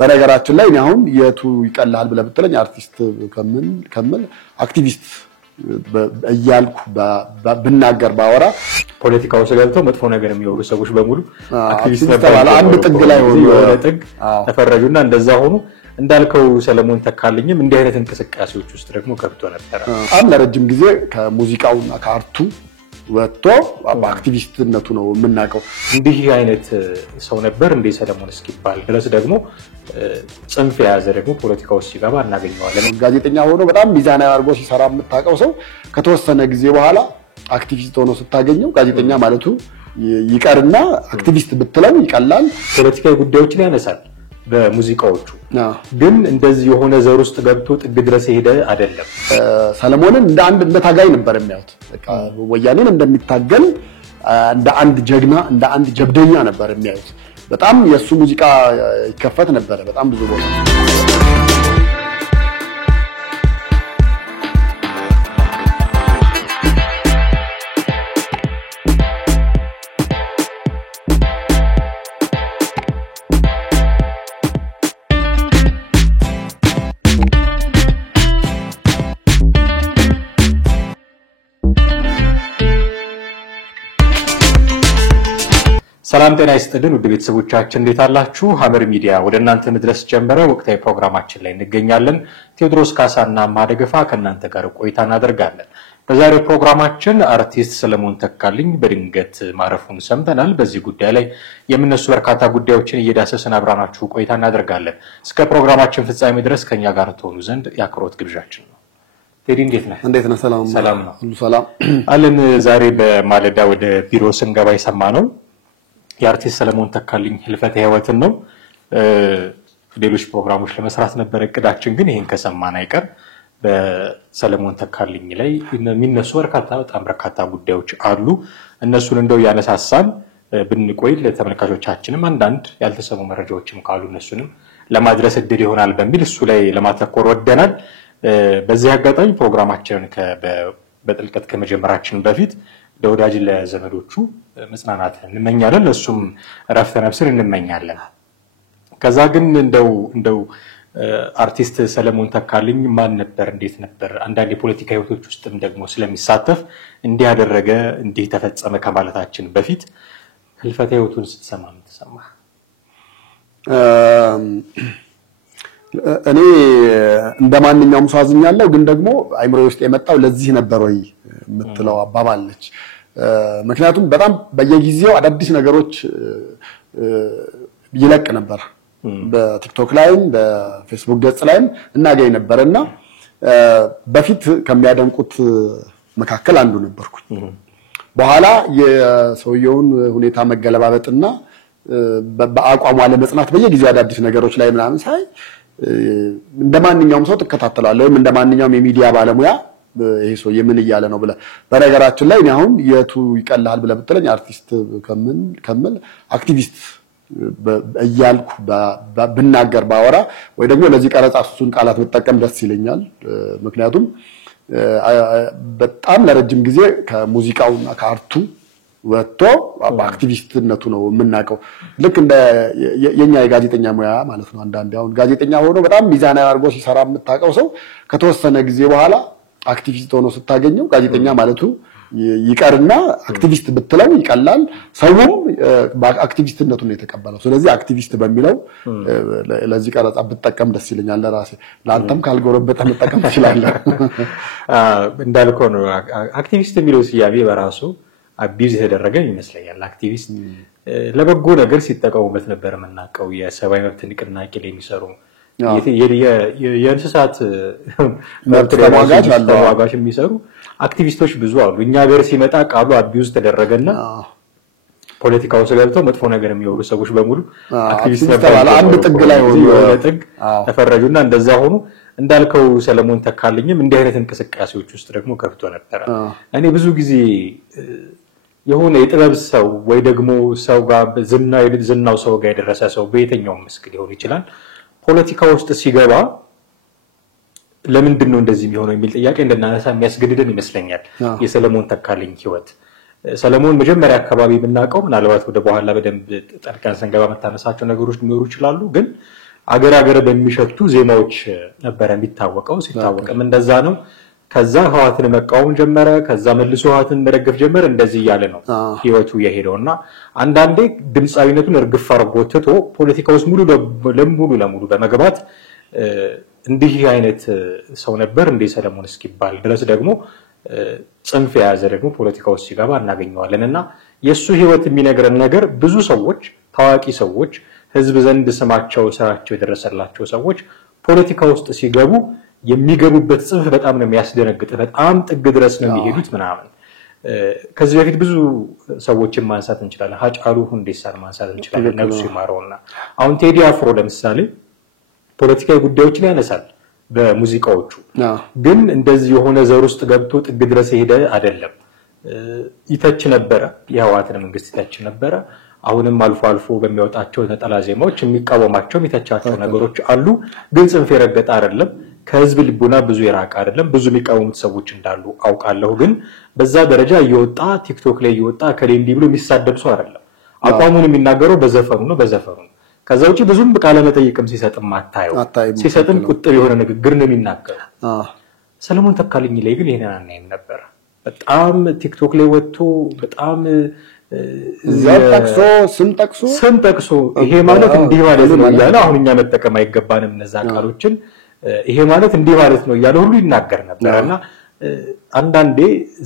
በነገራችን ላይ እኔ አሁን የቱ ይቀላል ብለህ ብትለኝ አርቲስት ከምን አክቲቪስት እያልኩ ብናገር ባወራ ፖለቲካው ስለገብተው መጥፎ ነገር የሚወሩ ሰዎች በሙሉ አክቲቪስት ተባለ አንድ ጥግ ላይ ሆኖ ጥግ ተፈረጁና እንደዛ ሆኑ እንዳልከው ሰለሞን ተካልኝም እንዲህ አይነት እንቅስቃሴዎች ውስጥ ደግሞ ገብቶ ነበር አለ ረጅም ጊዜ ከሙዚቃውና ከአርቱ ወጥቶ በአክቲቪስትነቱ ነው የምናውቀው እንዲህ አይነት ሰው ነበር እንደ ሰለሞን እስኪባል ድረስ ደግሞ ጽንፍ የያዘ ደግሞ ፖለቲካው ሲገባ እናገኘዋለን ጋዜጠኛ ሆኖ በጣም ሚዛናዊ አድርጎ ሲሰራ የምታውቀው ሰው ከተወሰነ ጊዜ በኋላ አክቲቪስት ሆኖ ስታገኘው ጋዜጠኛ ማለቱ ይቀርና አክቲቪስት ብትለው ይቀላል ፖለቲካዊ ጉዳዮችን ያነሳል በሙዚቃዎቹ ግን እንደዚህ የሆነ ዘር ውስጥ ገብቶ ጥግ ድረስ ሄደ አይደለም ሰለሞንን እንደ ታጋይ ነበር የሚያዩት በቃ ወያኔን እንደሚታገል እንደ አንድ ጀግና እንደ አንድ ጀብደኛ ነበር የሚያዩት በጣም የሱ ሙዚቃ ይከፈት ነበር በጣም ብዙ ቦታ ሰላም ጤና ይስጥልን ውድ ቤተሰቦቻችን እንዴት አላችሁ ሐመር ሚዲያ ወደ እናንተ መድረስ ጀመረ ወቅታዊ ፕሮግራማችን ላይ እንገኛለን ቴዎድሮስ ካሳና ማደገፋ ከናንተ ጋር ቆይታ እናደርጋለን በዛሬው ፕሮግራማችን አርቲስት ሰለሞን ተካልኝ በድንገት ማረፉን ሰምተናል በዚህ ጉዳይ ላይ የምነሱ በርካታ ጉዳዮችን እየዳሰስን አብራናችሁ ቆይታ እናደርጋለን እስከ ፕሮግራማችን ፍጻሜ ድረስ ከኛ ጋር ተሆኑ ዘንድ ያክሮት ግብዣችን ነው ቴዲ እንዴት ነህ ሰላም ነው ሁሉ ሰላም አለን ዛሬ በማለዳ ወደ ቢሮ ስንገባ ይሰማነው የአርቲስት ሰለሞን ተካልኝ ህልፈተ ህይወትን ነው ሌሎች ፕሮግራሞች ለመስራት ነበር እቅዳችን ግን ይሄን ከሰማን አይቀር በሰለሞን ተካልኝ ላይ የሚነሱ በጣም በርካታ ጉዳዮች አሉ እነሱን እንደው ያነሳሳን ብንቆይ ለተመልካቾቻችንም አንዳንድ ያልተሰሙ መረጃዎችም ካሉ እነሱንም ለማድረስ እድል ይሆናል በሚል እሱ ላይ ለማተኮር ወደናል በዚህ አጋጣሚ ፕሮግራማችንን በጥልቀት ከመጀመራችን በፊት ለወዳጅ ለዘመዶቹ መጽናናት እንመኛለን ለሱም ረፍተ ነፍስን እንመኛለን ከዛ ግን እንደው አርቲስት ሰለሞን ተካልኝ ማን ነበር እንዴት ነበር አንዳንድ የፖለቲካ ህይወቶች ውስጥም ደግሞ ስለሚሳተፍ እንዲህ ያደረገ እንዲህ ተፈጸመ ከማለታችን በፊት ህልፈተ ህይወቱን ስትሰማ ምን ተሰማ እኔ እንደማንኛውም ሰው አዝኛለሁ ግን ደግሞ አይምሮዬ ውስጥ የመጣው ለዚህ ነበር ወይ የምትለው አባባለች ምክንያቱም በጣም በየጊዜው አዳዲስ ነገሮች ይለቅ ነበር በቲክቶክ ላይም በፌስቡክ ገጽ ላይም እናገኝ ነበርና በፊት ከሚያደንቁት መካከል አንዱ ነበርኩኝ በኋላ የሰውየውን ሁኔታ መገለባበጥና በአቋሙ ለመጽናት በየጊዜው አዳዲስ ነገሮች ላይ ምናምን ሳይ እንደማንኛውም ሰው ተከታተላለሁ ወይም እንደማንኛውም የሚዲያ ባለሙያ ይሄ ሰው የምን ይያለ ነው ብለ በነገራችን ላይ እኔ አሁን የቱ ይቀላል ብለ ብትለኝ አርቲስት ከምን አክቲቪስት እያልኩ ብናገር ባወራ ወይ ደግሞ ለዚህ ቀረጻ እሱን ቃላት ብጠቀም ደስ ይለኛል ምክንያቱም በጣም ለረጅም ጊዜ ከሙዚቃውና ከአርቱ ወጥቶ በአክቲቪስትነቱ ነው የምናውቀው ልክ እንደ የኛ የጋዜጠኛ ሙያ ማለት ነው አንዳንዴ አሁን ጋዜጠኛ ሆኖ በጣም ሚዛናዊ አድርጎ ሲሰራ የምታውቀው ሰው ከተወሰነ ጊዜ በኋላ አክቲቪስት ሆኖ ስታገኘው ጋዜጠኛ ማለቱ ይቀርና አክቲቪስት ብትለው ይቀላል ሰውም በአክቲቪስትነቱ ነው የተቀበለው ስለዚህ አክቲቪስት በሚለው ለዚህ ቀረጻ ብትጠቀም ደስ ይለኛል ለራሴ ለአንተም ካልጎረበጠ መጠቀም ትችላለህ እንዳልከው ነው አክቲቪስት የሚለው ሲያቤ በራሱ አቢዝ የተደረገ ይመስለኛል አክቲቪስት ለበጎ ነገር ሲጠቀሙበት ነበር መናቀው የሰብአዊ መብት ንቅናቄ ላይ የሚሰሩ የእንስሳት መብት ተሟጋች የሚሰሩ አክቲቪስቶች ብዙ አሉ እኛ ሀገር ሲመጣ ቃሉ አቢዝ ተደረገና ፖለቲካው ስለገብተው መጥፎ ነገር የሚወሩ ሰዎች በሙሉ አክቲቪስት ተባለ አንድ ጥግ ላይ ሆኖ ጥግ ተፈረጁና እንደዛ ሆኑ እንዳልከው ሰለሞን ተካልኝም እንዲህ አይነት እንቅስቃሴዎች ውስጥ ደግሞ ገብቶ ነበር እኔ ብዙ ጊዜ የሆነ የጥበብ ሰው ወይ ደግሞ ሰው ጋር ዝናው ሰው ጋር የደረሰ ሰው በየትኛው መስክ ሊሆን ይችላል ፖለቲካ ውስጥ ሲገባ ለምንድን ነው እንደዚህ የሚሆነው የሚል ጥያቄ እንደናነሳ የሚያስገድደን ይመስለኛል የሰለሞን ተካልኝ ህይወት ሰለሞን መጀመሪያ አካባቢ ብናቀው ምናልባት ወደ በኋላ በደንብ ጠልቀን ሰንገባ መታነሳቸው ነገሮች ሊኖሩ ይችላሉ ግን አገር በሚሸቱ ዜማዎች ነበር የሚታወቀው ሲታወቅም እንደዛ ነው ከዛ ህዋትን መቃወም ጀመረ ከዛ መልሶ ህዋትን መደገፍ ጀመረ እንደዚህ ያለ ነው ህይወቱ የሄደውና አንዳንዴ ድምጻዊነቱን እርግፍ አርጎ ትቶ ፖለቲካ ውስጥ ሙሉ ለሙሉ በመግባት እንዲህ አይነት ሰው ነበር እንደ ሰለሞን እስኪባል ድረስ ደግሞ ጽንፍ ያዘ ደግሞ ፖለቲካ ውስጥ ሲገባ እናገኘዋለንና የሱ ህይወት የሚነግረን ነገር ብዙ ሰዎች ታዋቂ ሰዎች ህዝብ ዘንድ ስማቸው ስራቸው የደረሰላቸው ሰዎች ፖለቲካ ውስጥ ሲገቡ የሚገቡበት ጽንፍ በጣም ነው የሚያስደነግጥ በጣም ጥግ ድረስ ነው የሚሄዱት ምናምን ከዚህ በፊት ብዙ ሰዎችን ማንሳት እንችላለን ሀጫሉ ሁንዴሳን ማንሳት እንችላለን ነብሱ ይማረውና አሁን ቴዲ አፍሮ ለምሳሌ ፖለቲካዊ ጉዳዮችን ያነሳል በሙዚቃዎቹ ግን እንደዚህ የሆነ ዘር ውስጥ ገብቶ ጥግ ድረስ ሄደ አይደለም ይተች ነበር የህዋትን መንግስት ይተች ነበር አሁንም አልፎ በሚያወጣቸው ነጠላ ዜማዎች የሚቃወማቸው የሚተቻቸው ነገሮች አሉ ግን ጽንፍ የረገጠ አይደለም ከህዝብ ልቡና ብዙ የራቀ አይደለም ብዙ የሚቃወሙት ሰዎች እንዳሉ አውቃለሁ ግን በዛ ደረጃ እየወጣ ቲክቶክ ላይ እየወጣ ከሌንዲ ብሎ የሚሳደብ ሰው አይደለም አቋሙን የሚናገረው በዘፈኑ ነው ከዛ ውጪ ብዙም ቃለ መጠይቅም ሲሰጥም አታየው ሲሰጥም ቁጥብ የሆነ ንግግር ነው የሚናገረው ሰለሞን ተካልኝ ላይ ግን ይሄንን አናይም ነበር በጣም ቲክቶክ ላይ ወጥቶ በጣም ስም ጠቅሶ ይሄ ማለት እንዲህ ማለት ነው ያለ አሁንኛ መጠቀም አይገባንም እነዛ ቃሎችን ይሄ ማለት እንዲህ ማለት ነው ያለ ሁሉ ይናገር ነበርና አንዳንዴ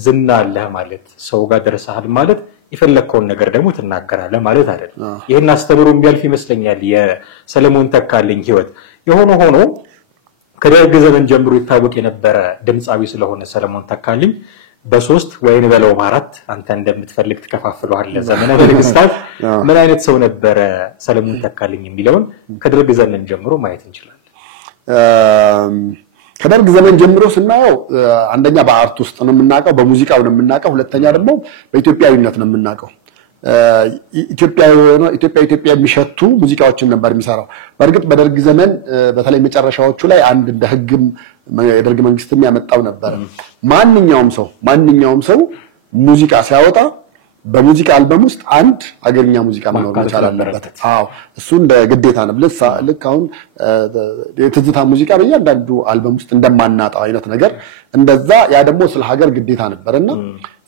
ዝና አለ ማለት ሰው ጋር ደረሰሃል ማለት ይፈለከውን ነገር ደግሞ ተናገራለህ ማለት አይደል ይሄን አስተምሮም ቢያልፍ ይመስለኛል የሰለሞን ተካልኝ ህይወት የሆነ ሆኖ ከደርግ ዘመን ጀምሮ ይታወቅ የነበረ ድምጻዊ ስለሆነ ሰለሞን ተካልኝ በ3 ወይን በለው ማራት አንተ እንደምትፈልግ ተከፋፍሏል ዘመነ መንግስታት ምን አይነት ሰው ነበር ሰለሞን ተካልኝ የሚለውን ከደርግ ዘመን ጀምሮ ማየት እንችላለን ከደርግ ዘመን ጀምሮ ስናየው አንደኛ በአርት ውስጥ ነው የምናቀው በሙዚቃው ነው የምናቀው ሁለተኛ ደግሞ በኢትዮጵያዊነት ነው የምናቀው ኢትዮጵያ የሚሸቱ ሙዚቃዎችን ነበር የሚሰራው በርግጥ በደርግ ዘመን በተለይ መጨረሻዎቹ ላይ አንድ እንደ ህግም የደርግ መንግስትም ያመጣው ነበር ማንኛውም ሰው ሙዚቃ ሲያወጣ በሙዚቃ አልበም ውስጥ አንድ አገርኛ ሙዚቃ መኖር መቻል አለበት እሱ እንደ ግዴታ ነው ልክ አሁን የትዝታ ሙዚቃ በእያንዳንዱ አልበም ውስጥ እንደማናጣው አይነት ነገር እንደዛ ያ ደግሞ ስለ ሀገር ግዴታ ነበርና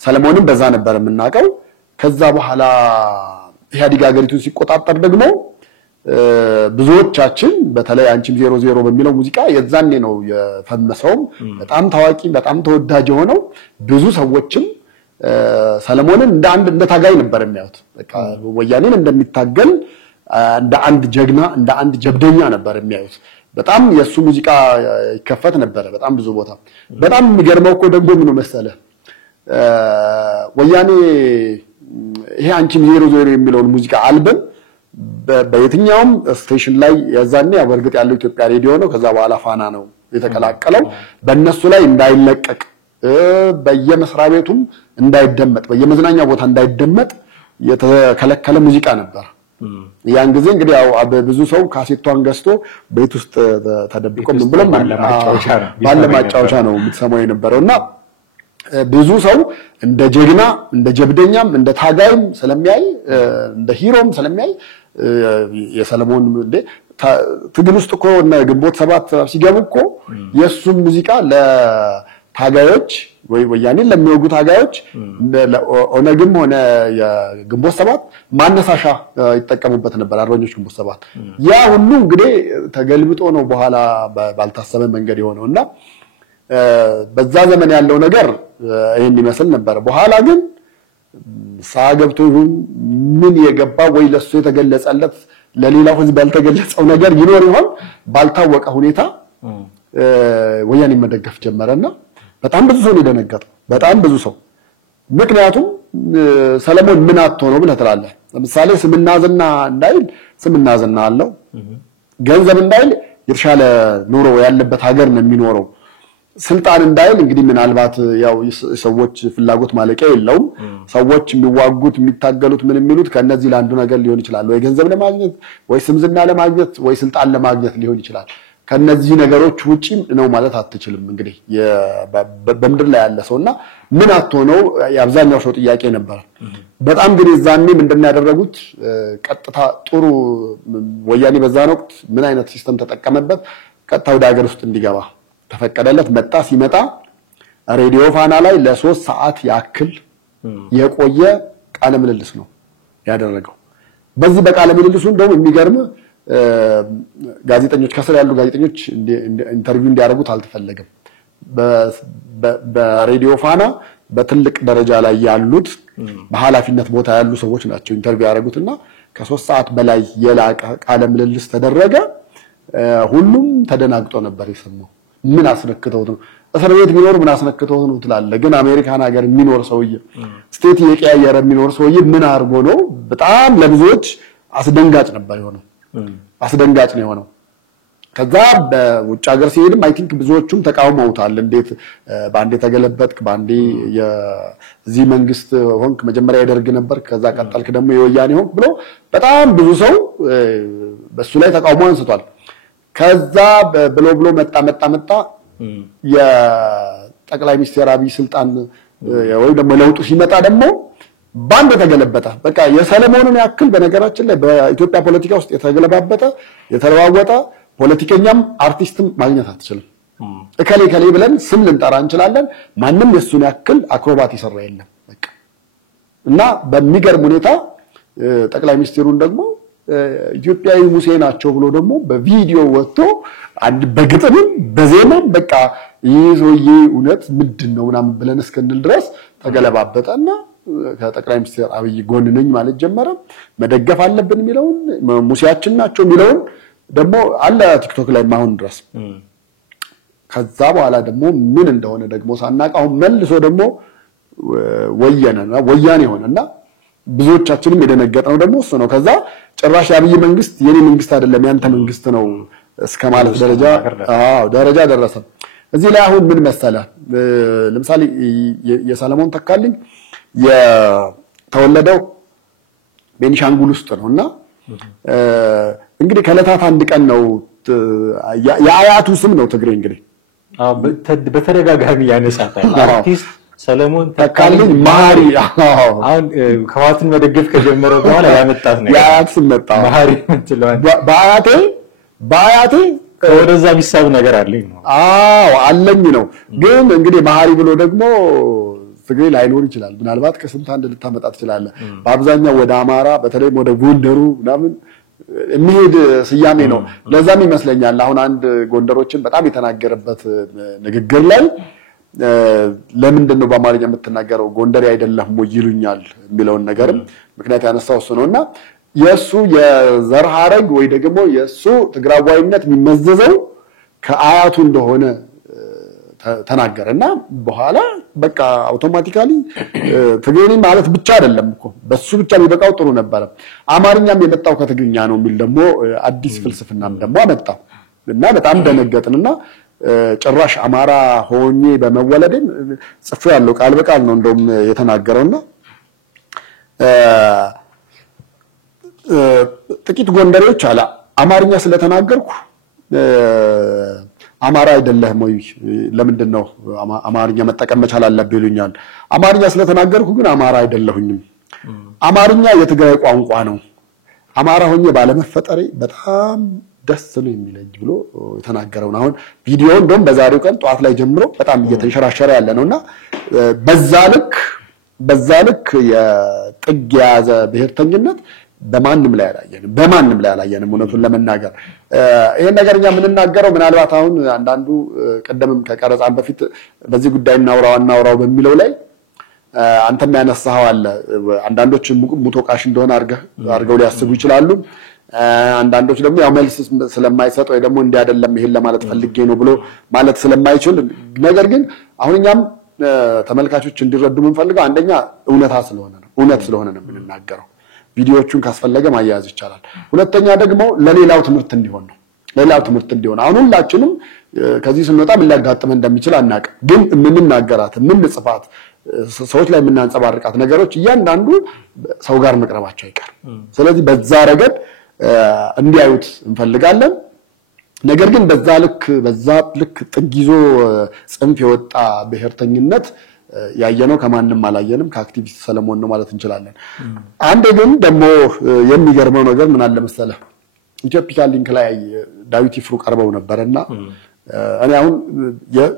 ሰለሞንም በዛ ነበር የምናቀው ከዛ በኋላ ኢህአዲግ ሀገሪቱን ሲቆጣጠር ደግሞ ብዙዎቻችን በተለይ አንቺም 00 በሚለው ሙዚቃ የዛኔ ነው የፈመሰው በጣም ታዋቂ በጣም ተወዳጅ ሆነው ብዙ ሰዎችም ሰለሞንን እንደ ታጋይ ነበር የሚያዩት በቃ ወያኔን እንደሚታገል እንደ አንድ ጀግና እንደ አንድ ጀብደኛ ነበር የሚያዩት በጣም የሱ ሙዚቃ ይከፈት ነበር በጣም ብዙ ቦታ በጣም የሚገርመው እኮ ደግሞ ምን መሰለ ወያኔ ይሄ አንቺም 00 የሚለው ሙዚቃ አልበም በየትኛውም ስቴሽን ላይ ያዛኔ በርግጥ ያለው ኢትዮጵያ ሬዲዮ ነው ከዛ በኋላ ፋና ነው የተቀላቀለው በእነሱ ላይ እንዳይለቀቅ በየመስሪያ ቤቱም እንዳይደመጥ በየመዝናኛ ቦታ እንዳይደመጥ የተከለከለ ሙዚቃ ነበር ያን ጊዜ እንግዲህ ያው ብዙ ሰው ካሴቷን ገዝቶ ቤት ውስጥ ተደብቆ ምን ብሎ ባለማጫወቻ ነው የምትሰማው የነበረውና ብዙ ሰው እንደ ጀግና እንደ ጀብደኛም እንደ ታጋይም ስለሚያይ እንደ ሂሮም ስለሚያይ የሰለሞን እንደ ትግል ውስጥ እኮ እና ግንቦት 7 ሲገቡ እኮ የሱ ሙዚቃ ለታጋዮች ወያኔን ለሚወጉ ታጋዮች ኦነግም ሆነ የግንቦት 7 ማነሳሻ ይጠቀሙበት ነበር አርበኞች ግንቦት 7 ያ ሁሉ እንግዲህ ተገልብጦ ነው በኋላ ባልታሰበ መንገድ የሆነውና በዛ ዘመን ያለው ነገር ይሄን ይመስል ነበር በኋላ ግን ሳገብቶ ምን የገባ ወይ ለሱ የተገለጸለት ለሌላው ህዝብ ያልተገለጸው ነገር ይኖር ይሆን ባልታወቀ ሁኔታ ወያኔ መደገፍ ጀመረና በጣም ብዙ ሰው ደነገጠ በጣም ብዙ ሰው ምክንያቱም ሰለሞን ምን አጥቶ ነው ብለህ ትላለህ ለምሳሌ ስምና ዝና እንዳይል ስምና ዝና አለው ገንዘብ እንዳይል የተሻለ ኑሮ ያለበት ሀገር ነው የሚኖረው ስልጣን እንዳይል እንግዲህ ምናልባት ያው ሰዎች ፍላጎት ማለቂያ የለውም ሰዎች የሚዋጉት የሚታገሉት ምን የሚሉት ከነዚህ ለአንዱ ነገር ሊሆን ይችላል ወይ ገንዘብ ለማግኘት ወይ ስምዝና ለማግኘት ወይ ስልጣን ለማግኘት ሊሆን ይችላል ከነዚህ ነገሮች ውጪ ነው ማለት አትችልም እንግዲህ በመድር ላይ ያለ ሰውና ምን አጥቶ ነው የአብዛኛው ሰው ጥያቄ ነበር በጣም ግን እዛኔም እንደሚያደርጉት ቀጥታ ጥሩ ወያኔ በዛን ወቅት ምን አይነት ሲስተም ተጠቀመበት ቀጥታ ወደ ሀገር ውስጥ እንዲገባ ተፈቀደለት መጣ ሲመጣ ሬዲዮ ፋና ላይ ለ3 ሰዓት ያክል የቆየ ቃለ ምልልስ ነው ያደረገው በዚህ በቃለ ምልልሱ እንደውም የሚገርም ጋዜጠኞች ከስር ያሉ ጋዜጠኞች ኢንተርቪው እንዲያደርጉት አልተፈለገም በሬዲዮ ፋና በትልቅ ደረጃ ላይ ያሉት በኃላፊነት ቦታ ያሉ ሰዎች ናቸው ኢንተርቪው ያደረጉትና ከ3 ሰዓት በላይ የላቀ ቃለ ምልልስ ተደረገ ሁሉም ተደናግጦ ነበር የሰማው ምን አስነክተውት ነው እስር ቤት ቢኖር ምን አስነክተውት ነው ትላለ ግን አሜሪካን ሀገር የሚኖር ሰውዬ ስቴት የቀያየረ የሚኖር ሰውዬ ምን አርጎ ነው በጣም ለብዙዎች አስደንጋጭ ነበር የሆነው አስደንጋጭ ነው የሆነው ከዛ በውጭ ሀገር ሲሄድም አይ ቲንክ ብዙዎቹም ተቃውመውታል እንዴት ባንዴ ተገለበጥክ ባንዴ የዚህ መንግስት ሆንክ መጀመሪያ ያደርግ ነበር ከዛ ቀጠልክ ደግሞ የወያኔ ሆንክ ብሎ በጣም ብዙ ሰው በሱ ላይ ተቃውሞ አንስቷል ከዛ ብሎ መጣ የጠቅላይ ሚኒስትር አብይ ስልጣን ወይ ደግሞ ለውጡ ሲመጣ ደግሞ ባንድ ተገለበጠ በቃ የሰለሞንን ያክል በነገራችን ላይ በኢትዮጵያ ፖለቲካ ውስጥ የተገለባበጠ የተለዋወጠ ፖለቲከኛም አርቲስትም ማግኘት አትችልም እከሌ ብለን ስም ልንጠራ እንችላለን ማንንም የሱን ያክል አክሮባት ይሰራ የለም በቃ እና በሚገርም ሁኔታ ጠቅላይ ሚኒስትሩን ደግሞ ኢትዮጵያዊ ሙሴ ናቸው ብሎ ደግሞ በቪዲዮ ወጥቶ አንድ በግጥምም በዜማም በቃ ይዞዬ እውነት ምንድነው ምናምን ብለን እስከንል ድረስ ተገለባበጠና ከጠቅላይ ሚኒስትር አብይ ጎን ነኝ ማለት ጀመረ መደገፍ አለብን የሚለውን ሙሴያችን ናቸው የሚለውን ደግሞ አለ ቲክቶክ ላይ ማሁን ድረስ ከዛ በኋላ ደግሞ ምን እንደሆነ ደግሞ ሳናቃው መልሶ ደግሞ ወያኔ ሆነና ብዙዎቻችንም የደነገጠው ደግሞ እሱ ነው ከዛ ጭራሽ የአብይ መንግስት የኔ መንግስት አይደለም ያንተ መንግስት ነው እስከማለት ደረጃ ደረሰ እዚህ ላይ አሁን ምን መሰለ ለምሳሌ የሰለሞን ተካልኝ የተወለደው ቤኒሻንጉል ውስጥ ነውና እንግዲህ ከለታት አንድ ቀን ነው የአያቱ ስም ነው ትግሬ እንግዲህ በተደጋጋሚ ያነሳታል አርቲስት ሰለሞን ተካልኝ ማሪ አሁን ከዋትን መደገፍ ከጀመረ በኋላ ያመጣት ነው የአያት ስም መጣ ማሪ እንትለዋል በአያቴ ወደዛ ቢሳብ ነገር አለኝ ነው አለኝ ነው ግን እንግዲህ ማሪ ብሎ ደግሞ ትግሬ ላይኖር ይችላል ምናልባት ከስንት አንድ ልታመጣ ትችላለ በአብዛኛው ወደ አማራ በተለይም ወደ ጎንደሩ ምናምን የሚሄድ ስያሜ ነው ለዛም ይመስለኛል አሁን አንድ ጎንደሮችን በጣም የተናገረበት ንግግር ላይ ለምንድነው በአማርኛ የምትናገረው ጎንደሬ አይደለም ወይ ይሉኛል የሚለውን ነገርም ምክንያት ያነሳው እሱ ነውና የሱ የዘር ሐረግ ወይ ደግሞ የሱ ትግራዋይነት የሚመዘዘው ከአያቱ እንደሆነ ተናገረና በኋላ በቃ አውቶማቲካሊ ትግሬኒ ማለት ብቻ አይደለም እኮ በሱ ብቻ ቢበቃው ጥሩ ነበር አማርኛም የመጣው ከትግርኛ ነው የሚል ደግሞ አዲስ ፍልስፍናም ደግሞ አመጣው እና በጣም ደነገጥንና ጭራሽ አማራ ሆኜ በመወለዴ ጽፎ ያለው ቃል በቃል ነው እንደውም የተናገረውና ጥቂት ጎንደሬዎች አላ አማርኛ ስለተናገርኩ አማራ አይደለም ወይ ለምንድነው አማርኛ መጠቀም መቻል አለብኝ ይሉኛል አማርኛ ስለተናገርኩ ግን አማራ አይደለሁኝም አማርኛ የትግራይ ቋንቋ ነው አማራ ሆኜ ባለመፈጠሬ በጣም ደስ ነው የሚለኝ ብሎ ተናገረው አሁን ቪዲዮ እንደውም በዛሬው ቀን ጧት ላይ ጀምሮ በጣም እየተንሸራሸረ ያለ ነውና በዛ ልክ የጥግ ያዘ ብሔርተኝነት በማንንም ላይ አላየንም እውነቱን ለመናገር ይሄን ነገርኛ ምንናገረው ምናልባት አሁን አንዳንዱ ቀደምም ከቀረጻን በፊት በዚህ ጉዳይ እናውራው በሚለው ላይ አንተም ያነሳው አለ አንዳንዶች ሙቶቃሽ እንደሆነ አርገው ሊያስቡ ይችላሉ አንዳንዶች ደግሞ ያው መልስ ስለማይሰጥ ወይ ደግሞ እንዲህ አይደለም ይሄን ለማለት ፈልጌ ነው ብሎ ማለት ስለማይችል ነገር ግን አሁንኛም ተመልካቾች እንዲረዱ ምንፈልገው አንደኛ እውነት ስለሆነ ነው የምንናገረው ቪዲዮዎቹን ካስፈለገ ማያያዝ ይቻላል ሁለተኛ ደግሞ ለሌላው ትምህርት እንዲሆን አሁን ሁላችንም ከዚህ ስንወጣ ምን ሊያጋጥመን እንደሚችል አናውቅ ግን ምንናገራት ምንጽፋት ሰዎች ላይ ምናንጸባርቃት ነገሮች እያንዳንዱ ሰው ጋር መቅረባቸው አይቀር ስለዚህ በዛ ረገድ እንዲያዩት እንፈልጋለን ነገር ግን በዛ ልክ ጥጊዞ ጽንፍ የወጣ ብሔርተኝነት ያየነው ከማንንም አላየንም ከአክቲቪስት ሰለሞን ነው ማለት እንችላለን። አንድ ግን ደግሞ የሚገርመው ነገር ምን አለ መሰለህ ኢትዮፒካ ሊንክ ላይ ዳዊት ይፍሩ ቀርበው ነበርና እኔ አሁን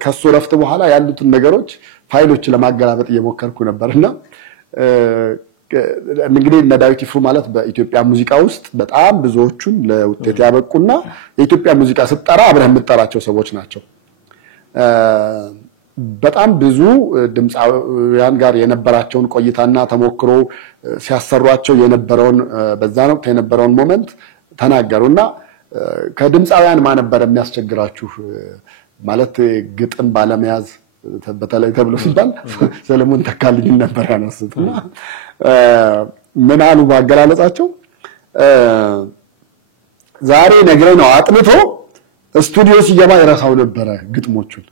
ከሱ ረፍት በኋላ ያሉትን ነገሮች ፋይሎች ለማገላበጥ እየሞከርኩ ነበርና እንግዲህ እነ ዳዊት ይፍሩ ማለት በኢትዮጵያ ሙዚቃ ውስጥ በጣም ብዙዎቹን ለውጤት ያበቁና የኢትዮጵያ ሙዚቃ ስትጠራ አብረህ የምትጠራቸው ሰዎች ናቸው። በጣም ብዙ ድምጻውያን ጋር የነበራቸውን ቆይታና ተሞክሮ ሲያሰሯቸው የነበረውን በዛን ወቅት የነበረውን ሞመንት ተናገሩና ከድምጻውያን ማን ነበር የሚያስቸግራችሁ ማለት ግጥም ባለመያዝ በተለይ ተብሎ ሲባል ሰለሞን ተካልኝ ነበር ያነሱትና ምን አሉ ባገላለጻቸው ዛሬ ነግረው ነው አጥንቶ ስቱዲዮ ሲገባ ይራሳው ነበር ግጥሞቹን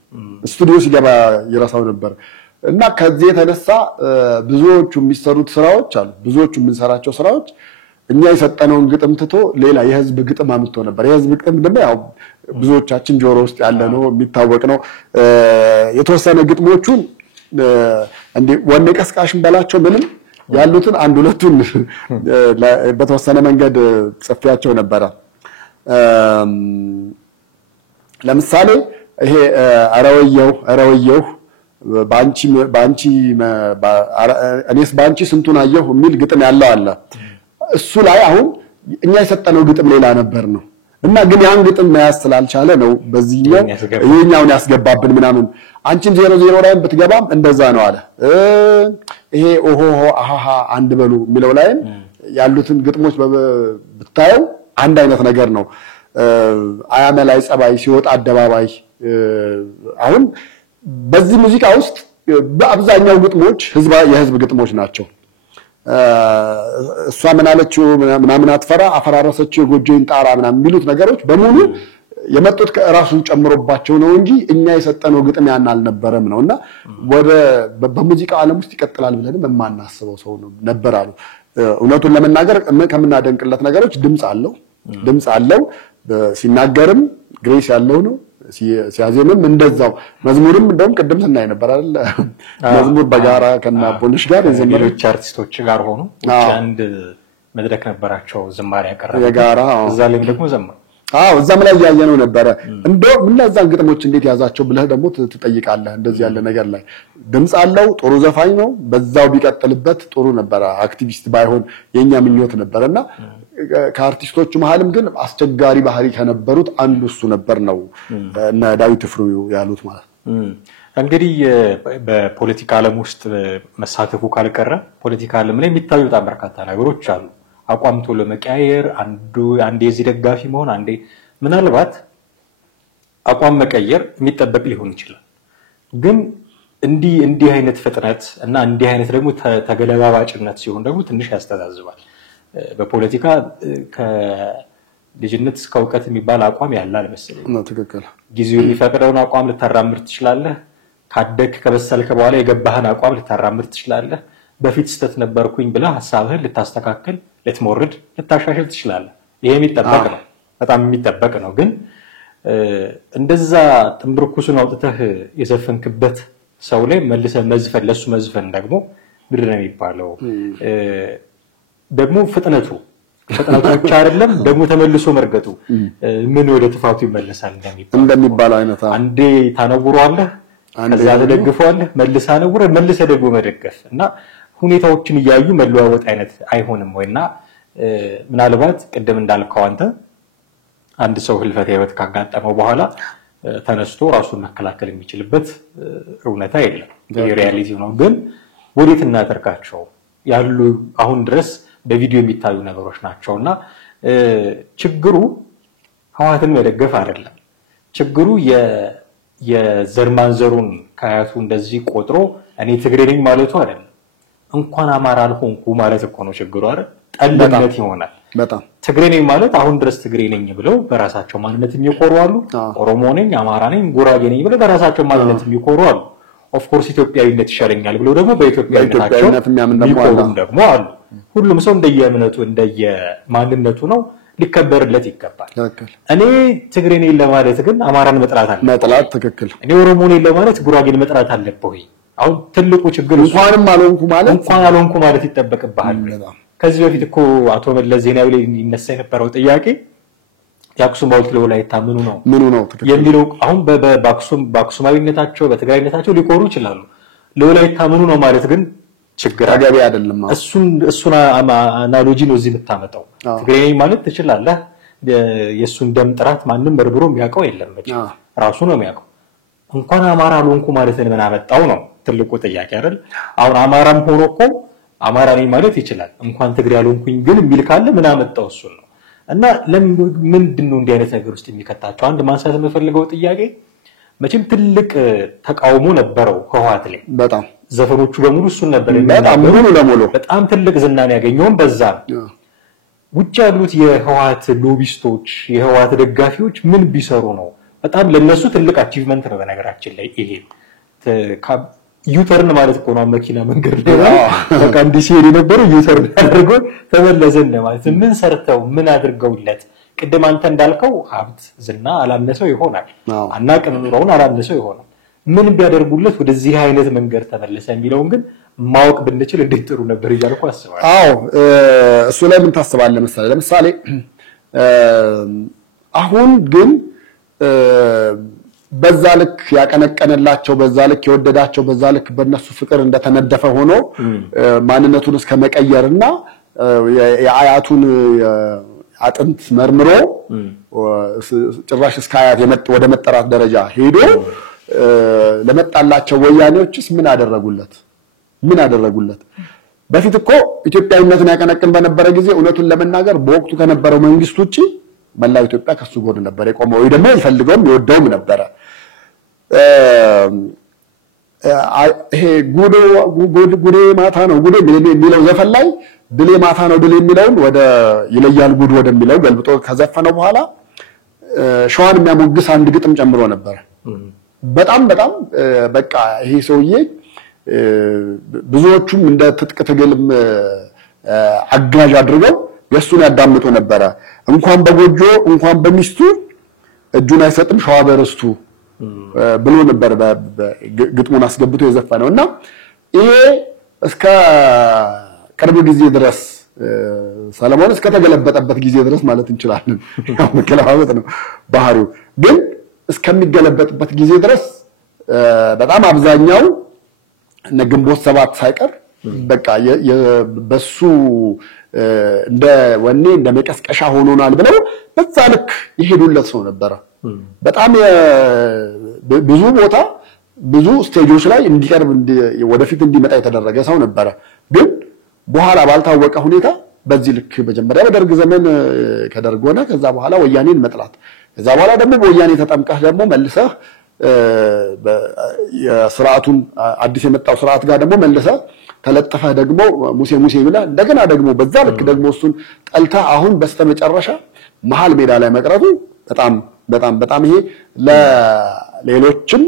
ስቱዲዮ ሲገባ ይራሳው ነበር እና ከዚህ የተነሳ ብዙዎቹ የሚሰሩት ስራዎች አሉ ብዙዎቹ የምንሰራቸው ስራዎች እኛ የሰጠነውን ግጥም ትቶ ሌላ የህዝብ ግጥም አምጥቶ ነበር የህዝብ ግጥም ደግሞ ያው ብዙዎቻችን ጆሮ ውስጥ ያለ ነው የሚታወቅ ነው የተወሰነ ግጥሞቹን እንዴ ወኔ ቀስቃሽን በላቸው ምንም ያሉትን አንድ ሁለቱን በተወሰነ መንገድ ጽፌያቸው ነበር ለምሳሌ ይሄ አራወየው ባንቺ እኔስ ባንቺ ስንቱን አየሁ የሚል ግጥም ያለው አለ እሱ ላይ አሁን እኛ የሰጠነው ግጥም ሌላ ነበር ነው እና ግን ያን ግጥም መያዝ ስላልቻለ ነው በዚህኛው ይሄኛውን ያስገባብን ምናምን አንቺም 00 ላይ ብትገባም እንደዛ ነው አለ ይሄ ኦሆሆ አሃሃ አንድ በሉ የሚለው ላይ ያሉትን ግጥሞች ብታየው አንድ አይነት ነገር ነው አያመላይ ጸባይ ሲወጣ አደባባይ አሁን በዚህ ሙዚቃ ውስጥ በአብዛኛው ግጥሞች የህዝብ ግጥሞች ናቸው እሷ ምን አለችው ምናምን አትፈራ አፈራረሰችው የጎጆን ጣራ ምናምን የሚሉት ነገሮች በሙሉ የመጡት ከራሱ ጨምሮባቸው ነው እንጂ እኛ የሰጠነው ግጥም ያን አልነበረም ነውና ወደ በሙዚቃ ዓለም ውስጥ ይቀጥላል ብለንም የማናስበው ሰው ነበር አሉ እውነቱን ለመናገር ከምናደንቅለት ነገሮች ድምጽ አለው ሲናገርም ግሬስ ያለው ነው ሲያዜምም እንደዛው መዝሙርም እንደውም ቅድም ስናይ ነበር አይደል መዝሙር በጋራ ከና ፖሊሽ ጋር የዘመሮች አርቲስቶች ጋር ሆኖ አንድ መድረክ ነበራቸው ዝማሬ ያቀረበ የጋራ እዛ ላይ ደግሞ ዘመሩ እዛም ላይ ያየነው ነበር እንደው እነዛን ግጥሞች እንዴት ያዛቸው ብለህ ደግሞ ትጠይቃለህ እንደዚህ ያለ ነገር ላይ ድምጽ አለው ጥሩ ዘፋኝ ነው በዛው ቢቀጥልበት ጥሩ ነበር አክቲቪስት ባይሆን የኛ ምኞት ነበርና ከአርቲስቶቹ መሐልም ግን አስቸጋሪ ባህሪ ከነበሩት አንዱ እሱ ነበር ነው እና ዳዊት ፍሩ ያሉት ማለት እንግዲህ በፖለቲካ ዓለም ውስጥ መሳተፉ ካልቀረ ፖለቲካ ዓለም ላይ የሚታዩ በጣም በርካታ ነገሮች አሉ አቋምቶ ለመቀያየር አንዴ የዚህ ደጋፊ መሆን አንዴ ምናልባት አቋም መቀየር የሚጠበቅ ሊሆን ይችላል ግን እንዲህ አይነት ፍጥነት እና እንዲህ አይነት ደግሞ ተገለባባጭነት ሲሆን ደግሞ ትንሽ ያስተዛዝባል በፖለቲካ ከልጅነት እስከ ዕውቀት የሚባል አቋም ያለ አይመስልም ነው ትክክል ጊዜው የሚፈቅደውን አቋም ልታራምድ ትችላለህ ካደክ ከበሰልከ በኋላ የገባህን አቋም ልታራምድ ትችላለህ በፊት ስተት ነበርኩኝ ብለህ ሐሳብህን ልታስተካክል ልትሞርድ ልታሻሽል ትችላለህ ይሄ የሚጠበቅ ነው በጣም የሚጠበቅ ነው ግን እንደዛ ጥምብርኩሱን አውጥተህ የዘፈንክበት ሰው ላይ መልሰህ መዝፈን ለሱ መዝፈን ደግሞ ምንድን ነው የሚባለው ደግሞ ፍጥነቱ ብቻ አይደለም ደግሞ ተመልሶ መርገጡ ምን ወደ ተፋቱ ይመለሳል እንደሚባለው አይነት አንዴ ታነውሯለህ ከዛ ተደግፈዋለህ መልሰህ ደግሞ መደገፍ እና ሁኔታዎችን ያዩ መለዋወጥ አይነት አይሆንም ወይና ምናልባት ቅድም እንዳልከው አንተ አንድ ሰው ህልፈተ ህይወት ካጋጠመው በኋላ ተነስቶ ራሱን መከላከል የሚችልበት እውነታ የለም ሪያሊቲው ነው ግን ወዴት እናደርጋቸው ያሉ አሁን ድረስ በቪዲዮ የሚታዩ ነገሮች ናቸውና ችግሩ ህዋትን መደገፍ አይደለም ችግሩ የዘርማንዘሩን ካያቱ እንደዚህ ቆጥሮ እኔ ትግሬ ነኝ ማለቱ አይደለም እንኳን አማራ አልሆንኩ ማለት እኮ ነው ችግሩ አይደል ጠልነት ይሆናል በጣም ትግሬ ነኝ ማለት አሁን ድረስ ትግሬ ነኝ ብለው በራሳቸው ማንነት የሚቆሩ አሉ ኦሮሞ ነኝ አማራ ነኝ ጉራጌ ነኝ ብለው በራሳቸው ማንነት የሚቆሩ አሉ ኦፍ ኮርስ ኢትዮጵያዊነት ይሻለኛል ብለው ደግሞ በኢትዮጵያዊነታቸው ደግሞ አሉ ሁሉም ሰው እንደየእምነቱ እንደየማንነቱ ነው ሊከበርለት ይገባል እኔ ትግሬ ነኝ ለማለት ግን አማራን መጥራት አለበት መጥላት ትክክል እኔ ኦሮሞ ነኝ ለማለት ጉራጌን መጥራት አለበት አሁን ትልቁ ችግር እንኳን አልሆንኩ ማለት ይጠበቅብሃል። ከዚህ በፊት እኮ አቶ መለስ ዜናዊ ላይ ይነሳ የነበረው ጥያቄ የአክሱም ሐውልት ለወላይታ ምኑ ነው የሚለው አሁን በአክሱማዊነታቸው በትግራይነታቸው ሊቆሩ ይችላሉ። ለወላይታ ምኑ ነው ማለት ግን ችግር አገቢ አይደለም። እሱን አናሎጂ ነው እዚህ የምታመጣው። ትግራይ ማለት ትችላለህ። የሱን ደም ጥራት ማንም በርብሮ የሚያውቀው የለም ራሱ ነው የሚያውቀው። እንኳን አማራ አልሆንኩ ማለት ምን አመጣው ነው ትልቁ ጥያቄ አይደል? አሁን አማራም ሆኖ እኮ አማራ ነኝ ማለት ይችላል። እንኳን ትግራይ አልሆንኩኝ ግን የሚል ካለ ምን አመጣው እሱ ነው። እና ምንድነው እንዲህ አይነት ነገር ውስጥ የሚከታቸው? አንድ ማንሳት የምፈልገው ጥያቄ መቼም ትልቅ ተቃውሞ ነበረው ህወሓት ላይ። በጣም ዘፈኖቹ በሙሉ እሱን ነበር በጣም ትልቅ ዝናን ያገኘውን በዛ ውጭ ያሉት የህወሓት ሎቢስቶች የህወሓት ደጋፊዎች ምን ቢሰሩ ነው? በጣም ለነሱ ትልቅ አቺቭመንት ነው በነገራችን ላይ ይሄ ዩተርን ማለት እኮ ነው መኪና መንገድ ላይ በቃ እንዲሲሄድ የነበረ ዩተርን አድርጎ ተመለሰ ማለት ምን ሰርተው ምን አድርገውለት ቅድም አንተ እንዳልከው ሀብት ዝና አላነሰው ይሆናል አናቅም ኑሮውን አላነሰው ይሆናል ምን ቢያደርጉለት ወደዚህ አይነት መንገድ ተመለሰ የሚለውን ግን ማወቅ ብንችል እንዴት ጥሩ ነበር ይያልኩ አስባለሁ። እሱ ላይ ምን ታስባለህ ለምሳሌ አሁን ግን በዛ ልክ ያቀነቀነላቸው በዛ ልክ የወደዳቸው በዛ ልክ በእነሱ ፍቅር እንደተነደፈ ሆኖ ማንነቱን እስከ መቀየርና የአያቱን አጥንት መርምሮ ጭራሽ እስከ አያት ወደ መጠራት ደረጃ ሄዶ ለመጣላቸው ወያኔዎችስ ምን አደረጉለት? በፊት እኮ ኢትዮጵያዊነትን ያቀነቅን በነበረ ጊዜ እውነቱን ለመናገር በወቅቱ ከነበረው መንግስት ውጪ መላው ኢትዮጵያ ከሱ ጎን ነበር የቆመው ወይ ደግሞ ይፈልገውም ይወደውም ነበር። ይሄ ጉዴ ማታ ነው ጉዴ የሚለው ዘፈን ላይ ድሌ ማታ ነው ድሌ የሚለውን ወደ ይለያል ጉድ ወደሚለው ገልብጦ ከዘፈነው በኋላ ሸዋን የሚያሞግስ አንድ ግጥም ጨምሮ ነበር። በጣም በቃ ይሄ ሰውዬ ብዙዎቹም እንደ ትጥቅ ትግልም አጋዥ አድርገው የሱን ያዳምጡ ነበር። እንኳን በጎጆ እንኳን በሚስቱ እጁን አይሰጥም ሸዋ በርስቱ ብሎ ነበር ግጥሙን አስገብቶ የዘፈነውና ይሄ እስከ ቅርብ ጊዜ ድረስ ሰለሞን እስከ ተገለበጠበት ጊዜ ድረስ ማለት እንችላለን። ያው መከላወጥ ነው ባህሪው። ግን እስከሚገለበጥበት ጊዜ ድረስ በጣም አብዛኛው እነ ግንቦት ሰባት ሳይቀር በቃ በሱ እንደ ወኔ እንደ መቀስቀሻ ሆኖናል ብለው በዛ ልክ ይሄዱለት ሰው ነበር። በጣም ብዙ ቦታ ብዙ ስቴጆች ላይ እንዲቀርብ ወደፊት እንዲመጣ የተደረገ ሰው ነበር። ግን በኋላ ባልታወቀ ሁኔታ በዚህ ልክ መጀመሪያ በደርግ ዘመን ከደርግ ሆነ ከዛ በኋላ ወያኔን መጥላት ከዛ በኋላ ደግሞ በወያኔ ተጠምቀህ ደግሞ መልሰህ የሥርዓቱን አዲስ የመጣው ሥርዓት ጋር ደግሞ መልሰህ ተለጥፈህ ደግሞ ሙሴ ብለህ እንደገና ደግሞ በዛ ልክ ደግሞ እሱን ጠልታ አሁን በስተመጨረሻ መሃል ሜዳ ላይ መቅረቱ በጣም ይሄ ለሌሎችም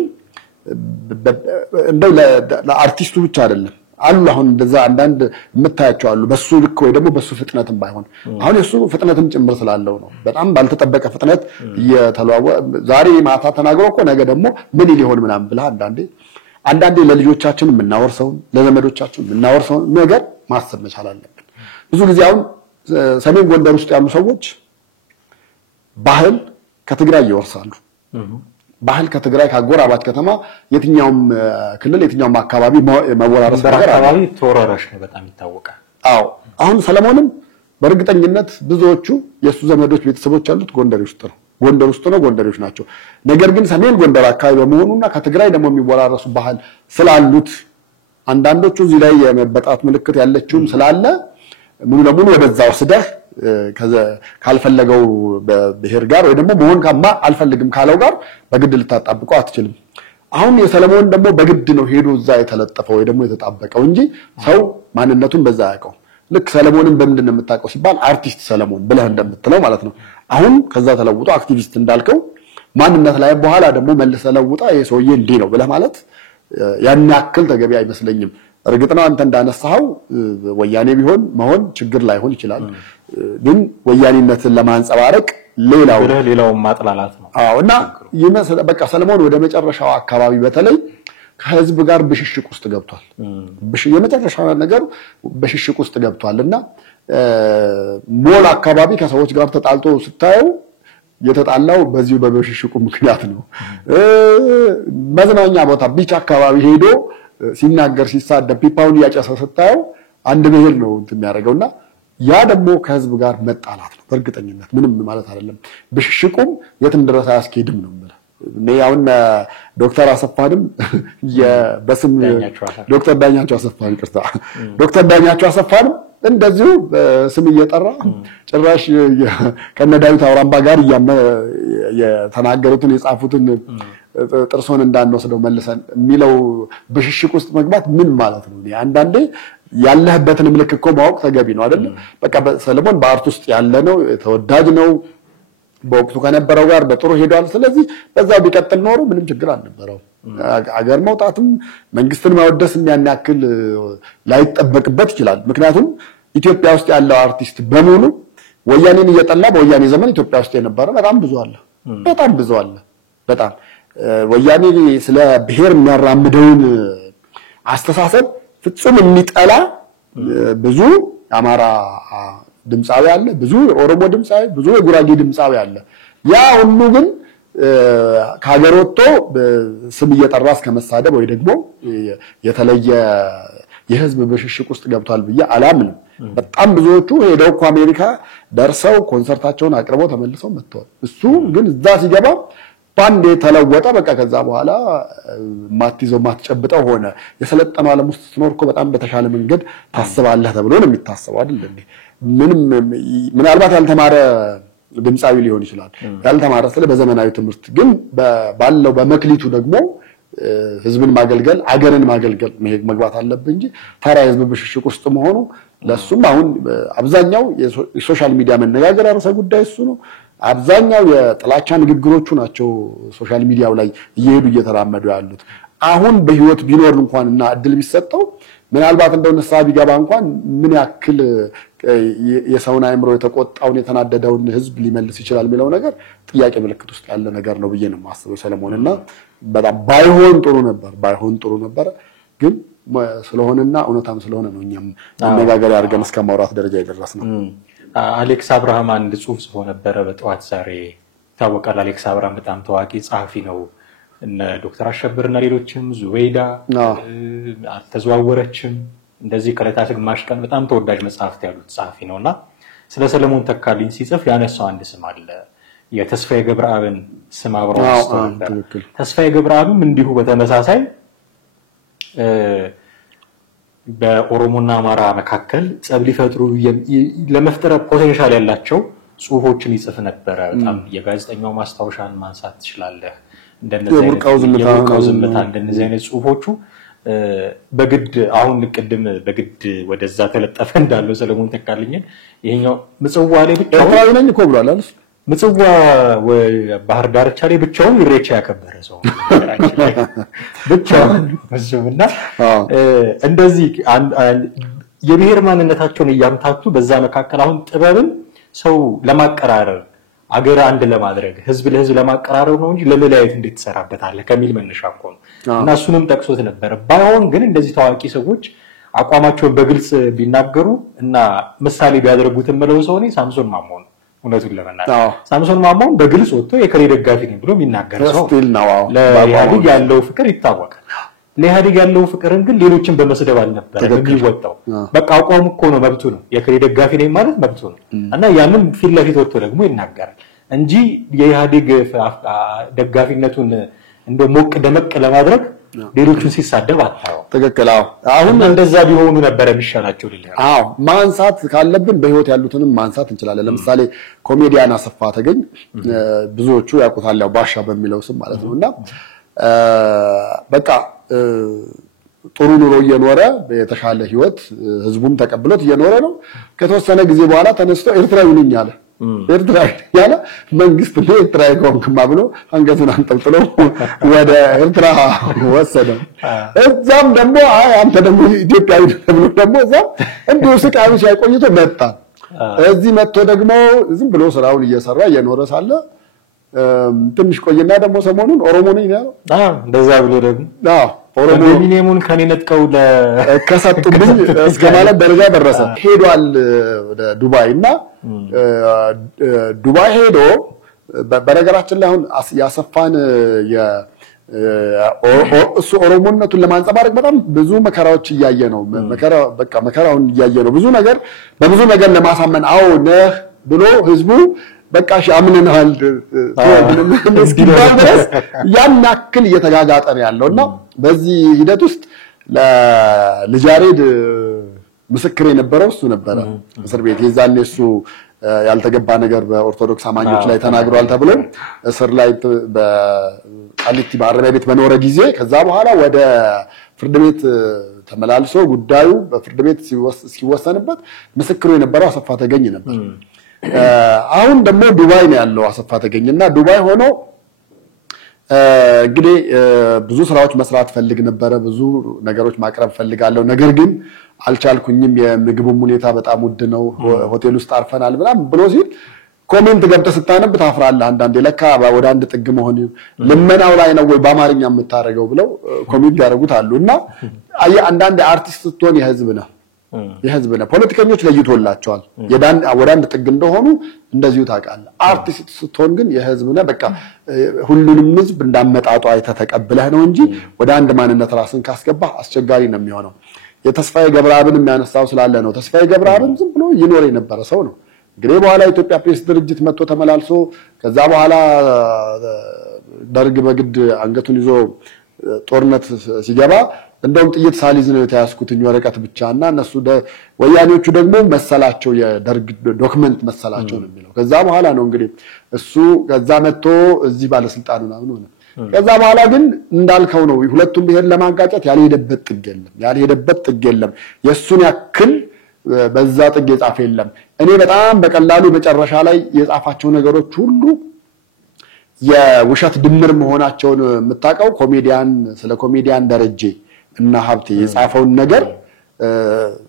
እንደው ለአርቲስቱ ብቻ አይደለም አሉ አሁን እንደዛ አንዳንድ የምታያቸው አሉ በሱ ልክ ወይ ደግሞ በሱ ፍጥነትም ባይሆን አሁን የሱ ፍጥነትም ጭምር ስላለው ነው በጣም ባልተጠበቀ ፍጥነት ዛሬ ማታ ተናግሮ እኮ ነገ ደግሞ ምን ሊሆን ምናምን ብለህ አንዳንዴ ለልጆቻችን የምናወርሰው ለዘመዶቻችን የምናወርሰው ነገር ማሰብ መቻል አለብን። ብዙ ጊዜ አሁን ሰሜን ጎንደር ውስጥ ያሉ ሰዎች ባህል ከትግራይ ይወርሳሉ። ባህል ከትግራይ ካጎራባች ከተማ የትኛውም ክልል የትኛውም አካባቢ መወራረስ ነገር አካባቢ ተወራራሽ ነው በጣም ይታወቃል። አሁን ሰለሞንም በእርግጠኝነት ብዙዎቹ የሱ ዘመዶች ቤተሰቦች ያሉት ጎንደር ውስጥ ነው ጎንደሬዎች ናቸው። ነገር ግን ሰሜን ጎንደር አካባቢ በመሆኑና ከትግራይ ደግሞ የሚወራረሱ ባህል ስላሉት አንዳንዶቹ እዚህ ላይ የመበጣት ምልክት ያለችውም ስላለ ሙሉ ለሙሉ ወደዛ ወስደህ ካልፈለገው በብሔር ጋር ወይ ደግሞ መሆን ካማ አልፈልግም ካለው ጋር በግድ ልታጣብቀው አትችልም። አሁን የሰለሞን ደግሞ በግድ ነው ሄዶ እዛ የተለጠፈው ወይ ደግሞ የተጣበቀው እንጂ ሰው ማንነቱን በዛ ያውቀው። ልክ ሰለሞንን በምንድን ነው የምታውቀው ሲባል አርቲስት ሰለሞን ብለህ እንደምትለው ማለት ነው። አሁን ከዛ ተለውጦ አክቲቪስት እንዳልከው ማንነት ላይ በኋላ ደግሞ መልሰ ለውጣ የሰውዬ እንዲህ ነው ብለህ ማለት ያን ያክል ተገቢ አይመስለኝም። እርግጥ ነው አንተ እንዳነሳው ወያኔ ቢሆን መሆን ችግር ላይሆን ይችላል። ግን ወያኔነትን ለማንጸባረቅ ሌላው ማጥላላት ነው። እና በቃ ሰለሞን ወደ መጨረሻው አካባቢ በተለይ ከህዝብ ጋር ብሽሽቅ ውስጥ ገብቷል። የመጨረሻ ነገር ብሽሽቅ ውስጥ ገብቷልና ሞል አካባቢ ከሰዎች ጋር ተጣልቶ ስታየው የተጣላው በዚሁ በብሽሽቁ ምክንያት ነው። መዝናኛ ቦታ ቢች አካባቢ ሄዶ ሲናገር ሲሳደብ ፒፓውን ያጨሰ ስታየው አንድ ብሔር ነው የሚያደርገውና ያ ደግሞ ከህዝብ ጋር መጣላት ነው። በእርግጠኝነት ምንም ማለት አይደለም። ብሽሽቁም የትም ድረስ አያስኬድም ነው ማለት እኔ አሁን ዶክተር አሰፋንም በስም ዶክተር ዳኛቸው አሰፋን ይቅርታ ዶክተር ዳኛቸው አሰፋንም እንደዚሁ ስም እየጠራ ጭራሽ ከነዳዊት አውራምባ ጋር የተናገሩትን የጻፉትን ጥርሶን እንዳንወስደው መልሰን የሚለው ብሽሽቅ ውስጥ መግባት ምን ማለት ነው? አንዳንዴ ያለህበትን ምልክት እኮ ማወቅ ተገቢ ነው አይደል? በቃ ሰለሞን በአርት ውስጥ ያለ ነው፣ ተወዳጅ ነው፣ በወቅቱ ከነበረው ጋር በጥሩ ሄዷል። ስለዚህ በዛው ቢቀጥል ኖሮ ምንም ችግር አልነበረው። አገር መውጣትም መንግስትን ማወደስም ያን ያክል ላይጠበቅበት ይችላል። ምክንያቱም ኢትዮጵያ ውስጥ ያለው አርቲስት በሙሉ ወያኔን እየጠላ በወያኔ ዘመን ኢትዮጵያ ውስጥ የነበረ በጣም ብዙ አለ። በጣም ወያኔ ስለ ብሔር የሚያራምደውን አስተሳሰብ ፍጹም የሚጠላ ብዙ አማራ ድምጻዊ አለ፣ ብዙ ኦሮሞ ድምጻዊ፣ ብዙ የጉራጌ ድምጻዊ አለ። ያ ሁሉ ግን ከሀገር ወጥቶ ስም እየጠራ እስከ መሳደብ ወይ ደግሞ የተለየ የህዝብ ብሽሽቅ ውስጥ ገብቷል ብዬ አላምንም። በጣም ብዙዎቹ ሄደው እኮ አሜሪካ ደርሰው ኮንሰርታቸውን አቅርበው ተመልሰው መጥተዋል። እሱ ግን እዛ ሲገባ ባንዴ ተለወጠ። በቃ ከዛ በኋላ ማትይዘው ማትጨብጠው ሆነ። የሰለጠነው ዓለም ውስጥ ስትኖር እኮ በጣም በተሻለ መንገድ ታስባለህ ተብሎ ነው የሚታሰበው አይደል እንዴ? ምናልባት ያልተማረ ድምጻዊ ሊሆን ይችላል። ያልተማረ ስለ በዘመናዊ ትምህርት ግን ባለው በመክሊቱ ደግሞ ህዝብን ማገልገል አገርን ማገልገል መግባት አለበት እንጂ ታዲያ ህዝብ ብሽሽቅ ውስጥ መሆኑ ለሱም አሁን አብዛኛው የሶሻል ሚዲያ መነጋገሪያ ርዕሰ ጉዳይ እሱ ነው። አብዛኛው የጥላቻ ንግግሮቹ ናቸው ሶሻል ሚዲያው ላይ እየሄዱ እየተራመዱ ያሉት። አሁን በህይወት ቢኖር እንኳንና እድል ቢሰጠው ምናልባት እንደው ንስሐ ቢገባ እንኳን ምን ያክል የሰውን አእምሮ የተቆጣውን የተናደደውን ህዝብ ሊመልስ ይችላል የሚለው ነገር ጥያቄ ምልክት ውስጥ ያለ ነገር ነው ብዬ ነው የማስበው ሰለሞንና በጣም ባይሆን ጥሩ ነበር ግን ስለሆነና እውነታም ስለሆነ ነው እኛም መነጋገር ያርገን እስከ ማውራት ደረጃ የደረስነው። አሌክስ አብርሃም አንድ ጽሁፍ ጽፎ ነበር በጠዋት ዛሬ ታወቃል። አሌክስ አብርሃም በጣም ታዋቂ ጸሐፊ ነው። እነ ዶክተር አሸብርና ሌሎችም ዙዌይዳ አልተዘዋወረችም እንደዚህ ከለታት ግማሽ ቀን በጣም ተወዳጅ መጽሐፍት ያሉት ጸሐፊ ነውና ስለ ሰለሞን ተካልኝ ሲጽፍ ያነሳው አንድ ስም አለ። የተስፋዬ ገብረአብን ስም አብሮ ነበር። ተስፋዬ ገብረአብም እንዲሁ በተመሳሳይ በኦሮሞና አማራ መካከል ጸብ ሊፈጥሩ ለመፍጠር ፖቴንሻል ያላቸው ጽሁፎችን ይጽፍ ነበር። በጣም የጋዜጠኛው ማስታወሻን ማንሳት ትችላለህ። እንደነዚህ የቡርቃው ዝምታ እንደነዚህ አይነት ጽሁፎቹ በግድ አሁን ቅድም በግድ ወደዛ ተለጠፈ እንዳለው ሰለሞን ተካልኝን ይሄኛው ምጽዋ ላይ ብቻውን ነኝ እኮ ብሏል አይደል? ምጽዋ ባህር ዳርቻ ላይ ብቻውን ኢሬቻ ያከበረ ሰው ብቻውን መስምና እንደዚህ የብሔር ማንነታቸውን እያምታቱ በዛ መካከል አሁን ጥበብን ሰው ለማቀራረብ አገር አንድ ለማድረግ ህዝብ ለህዝብ ለማቀራረብ ነው እንጂ ለመለያየት እንዴት ተሰራበታለ ከሚል መነሻ እኮ ነው። እና እሱንም ጠቅሶት ነበር። ባይሆን ግን እንደዚህ ታዋቂ ሰዎች አቋማቸውን በግልጽ ቢናገሩ እና ምሳሌ ቢያደርጉት መለው ሰው ነው ሳምሶን ማሞ ነው። እውነቱን ለመናገር ሳምሶን ማሞን በግልጽ ወጥቶ የከሌ ደጋፊ ነኝ ብሎ የሚናገር ሰው ለኢህአዴግ ያለው ፍቅር ይታወቃል። ለኢህአዴግ ያለው ፍቅርን ግን ሌሎችን በመስደብ አልነበረም የሚወጣው። በቃ አቋሙ እኮ ነው መብቱ ነው። የከሌ ደጋፊ ነኝ ማለት መብቱ ነው እና ያንን ፊት ለፊት ወጥቶ ደግሞ ይናገራል እንጂ የኢህአዴግ ደጋፊነቱን እንደ ሞቅ ደመቅ ለማድረግ ሌሎችን ሲሳደብ አታው። ተከከለ አሁን እንደዛ ቢሆኑ ነበር የሚሻላቸው ልልህ። ማንሳት ካለብን በህይወት ያሉትንም ማንሳት እንችላለን። ለምሳሌ ኮሜዲያን አሰፋ ተገኝ ብዙዎቹ ያውቁታል ያው ባሻ በሚለው ስም ማለት ነውና በቃ ጥሩ ኑሮ እየኖረ የተሻለ ህይወት ህዝቡም ተቀብሎት እየኖረ ነው። ከተወሰነ ጊዜ በኋላ ተነስቶ ኤርትራዊ ነኝ አለ። ኤርትራዊ ያለ መንግስት ለኤርትራዊ ቆንክማ ብሎ አንገቱን አንጠልጥሎ ወደ ኤርትራ ወሰደው። እዛም ደግሞ አንተ ደግሞ ኢትዮጵያዊ ብሎ ደግሞ እዛም እንዲሁ ስቃዩ ሲያቆይቶ መጣ። እዚህ መጥቶ ደግሞ ዝም ብሎ ስራውን እየሰራ እየኖረ ሳለ ትንሽ ቆይና ደግሞ ሰሞኑን ኦሮሞ ነኝ ያለው። እንደዛ ብሎ ደግሞ ኮንዶሚኒየሙን ከኔ ነጥቀው ከሰጡብኝ እስከ ማለት ደረጃ ደረሰ። ሄዷል ወደ ዱባይና ዱባይ ሄዶ በነገራችን ላይ አሁን ያሰፋን እሱ ኦሮሞነቱን ለማንጸባረቅ በጣም ብዙ መከራዎች እያየ ነው። መከራውን እያየ ነው። ብዙ ነገር በብዙ ነገር ለማሳመን አዎ ነህ ብሎ ህዝቡ በቃ አምነናል ድረስ ያን ያክል እየተጋጋጠ ነው ያለውና በዚህ ሂደት ውስጥ ለልጃሬድ ምስክር የነበረው እሱ ነበረ። እስር ቤት የዛኔ እሱ ያልተገባ ነገር በኦርቶዶክስ አማኞች ላይ ተናግሯል ተብሎ እስር ላይ በቃሊቲ ማረሚያ ቤት በኖረ ጊዜ ከዛ በኋላ ወደ ፍርድ ቤት ተመላልሶ ጉዳዩ በፍርድ ቤት ሲወሰንበት ምስክሩ የነበረው አሰፋ ተገኝ ነበር። አሁን ደግሞ ዱባይ ነው ያለው አሰፋ ተገኝና ዱባይ ሆኖ እንግዲህ ብዙ ስራዎች መስራት ፈልግ ነበር። ብዙ ነገሮች ማቅረብ ፈልጋለሁ፣ ነገር ግን አልቻልኩኝም። የምግቡም ሁኔታ በጣም ውድ ነው። ሆቴል ውስጥ አርፈናል ብሎ ሲል ኮሜንት ገብተህ ስታነብ ታፍራለህ። አንዳንዴ ለካ ወደ አንድ ጥግ መሆን ልመናው ላይ ነው ወይ በአማርኛ የምታረገው ብለው ኮሜንት ያደርጉት አሉና አንዳንዴ አርቲስት ስትሆን የህዝብ ነው። ፖለቲከኞች ለይቶላቸዋል ወደ አንድ ጥግ እንደሆኑ እንደዚሁ ታውቃለህ። አርቲስት ስትሆን ግን የህዝብ ነው። በቃ ሁሉንም ህዝብ እንዳመጣጡ አይተህ ተቀብለህ ነው እንጂ ወደ አንድ ማንነት ራስን ካስገባህ አስቸጋሪ ነው የሚሆነው። የተስፋዬ ገብረአብን የሚያነሳው ስላለ ነው። ተስፋዬ ገብረአብን ዝም ብሎ ይኖር የነበረ ሰው ነው። እንግዲህ በኋላ ኢትዮጵያ ፕሬስ ድርጅት መጥቶ ተመላልሶ ከዛ በኋላ ደርግ በግድ አንገቱን ይዞ ጦርነት ሲገባ እንደውም ጥይት ሳሊዝ ነው የተያዝኩትኝ ወረቀት ብቻና እነሱ ወያኔዎቹ ደግሞ መሰላቸው የደርግ ዶክመንት መሰላቸው ነው የሚለው። ከዛ በኋላ ነው እንግዲህ እሱ ከዛ መጥቶ እዚህ ባለስልጣኑ ነው። ከዛ በኋላ ግን እንዳልከው ነው ሁለቱም ብሄር ለማጋጨት ያልሄደበት ጥግ የለም። የሱን ያክል በዛ ጥግ የጻፈ የለም። እኔ በጣም በቀላሉ መጨረሻ ላይ የጻፋቸው ነገሮች ሁሉ የውሸት ድምር መሆናቸውን የምታውቀው ስለ ኮሜዲያን ደረጀ እና ሀብቴ የጻፈውን ነገር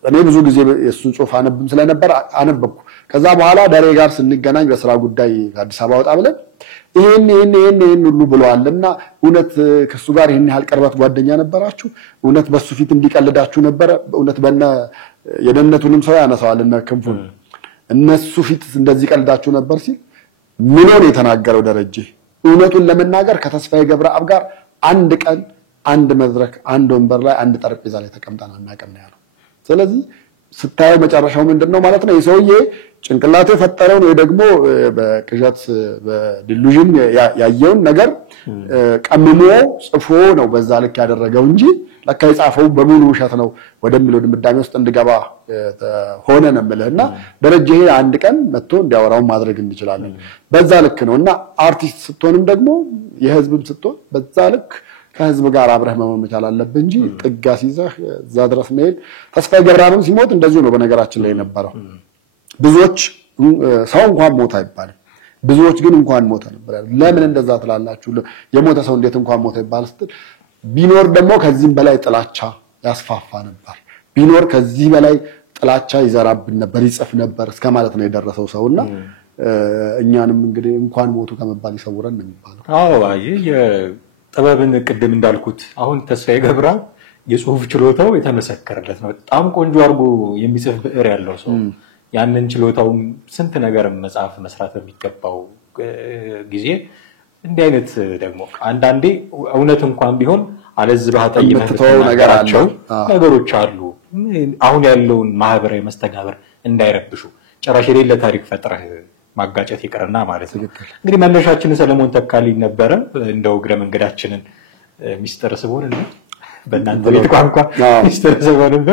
እኔ ብዙ ጊዜ የሱን ጽሁፍ አነብም ስለነበር አነበብኩ። ከዛ በኋላ ደሬ ጋር ስንገናኝ በስራ ጉዳይ አዲስ አበባ ወጣ ብለን ይሄን ሁሉ ብለዋልና እውነት ከሱ ጋር ይሄን ያህል ቅርበት ጓደኛ ነበራችሁ? እውነት በሱ ፊት እንዲቀልዳችሁ ነበር? እውነት የደነቱንም ሰው ያነሳዋልና ክንፉን እነሱ ፊት እንደዚህ ቀልዳችሁ ነበር ሲል ምን ነው የተናገረው ደረጀ? እውነቱን ለመናገር ከተስፋዬ ገብረአብ ጋር አንድ ቀን አንድ መድረክ አንድ ወንበር ላይ አንድ ጠረጴዛ ላይ ተቀምጠን አናውቅም ነው ያለው። ስለዚህ ስታየው መጨረሻው ምንድነው ማለት ነው? የሰውዬ ጭንቅላቱ የፈጠረውን ወይ ደግሞ በቅዠት በዲሉዥን ያየውን ነገር ቀምሞ ጽፎ ነው በዛ ልክ ያደረገው እንጂ ለካ የጻፈው በሙሉ ውሸት ነው ወደሚለው ድምዳሜ ውስጥ እንድገባ ሆነ ነው የምልህና ደረጀ ይሄ አንድ ቀን መጥቶ እንዲያወራው ማድረግ እንችላለን። በዛ ልክ ነውና አርቲስት ስትሆንም ደግሞ የህዝብም ስትሆን በዛ ልክ ከህዝብ ጋር አብረህ መሆን መቻል አለብህ እንጂ ጥጋ ሲይዘህ እዛ ድረስ መሄድ። ተስፋዬ ገብረአብን ሲሞት እንደዚሁ ነው በነገራችን ላይ የነበረው። ብዙዎች ሰው እንኳን ሞተ አይባልም፣ ብዙዎች ግን እንኳን ሞተ ነበር። ለምን እንደዛ ትላላችሁ? የሞተ ሰው እንዴት እንኳን ሞተ ይባል ስትል ቢኖር ደግሞ ከዚህም በላይ ጥላቻ ያስፋፋ ነበር፣ ቢኖር ከዚህ በላይ ጥላቻ ይዘራብን ነበር፣ ይጽፍ ነበር እስከ ማለት ነው የደረሰው ሰውና እኛንም እንግዲህ እንኳን ሞቱ ከመባል ይሰውረን ነው የሚባለው። አዎ ጥበብን ቅድም እንዳልኩት አሁን ተስፋዬ ገብረአብ የጽሁፍ ችሎታው የተመሰከረለት ነው። በጣም ቆንጆ አርጎ የሚጽፍ ብዕር ያለው ሰው ያንን ችሎታውን ስንት ነገር መጽሐፍ መስራት የሚገባው ጊዜ እንዲህ አይነት ደግሞ አንዳንዴ እውነት እንኳን ቢሆን አለዝባህ ጠይመተው ነገሮች አሉ አሁን ያለውን ማህበራዊ መስተጋብር እንዳይረብሹ ጭራሽ የሌለ ታሪክ ፈጥረህ ማጋጨት ይቀርና ማለት ነው። እንግዲህ መነሻችን ሰለሞን ተካልኝ ነበረ። እንደው እግረ መንገዳችንን ሚስጥር ስቦንና በእናንተ ቤት ቋንቋ ሚስጥር ስቦንና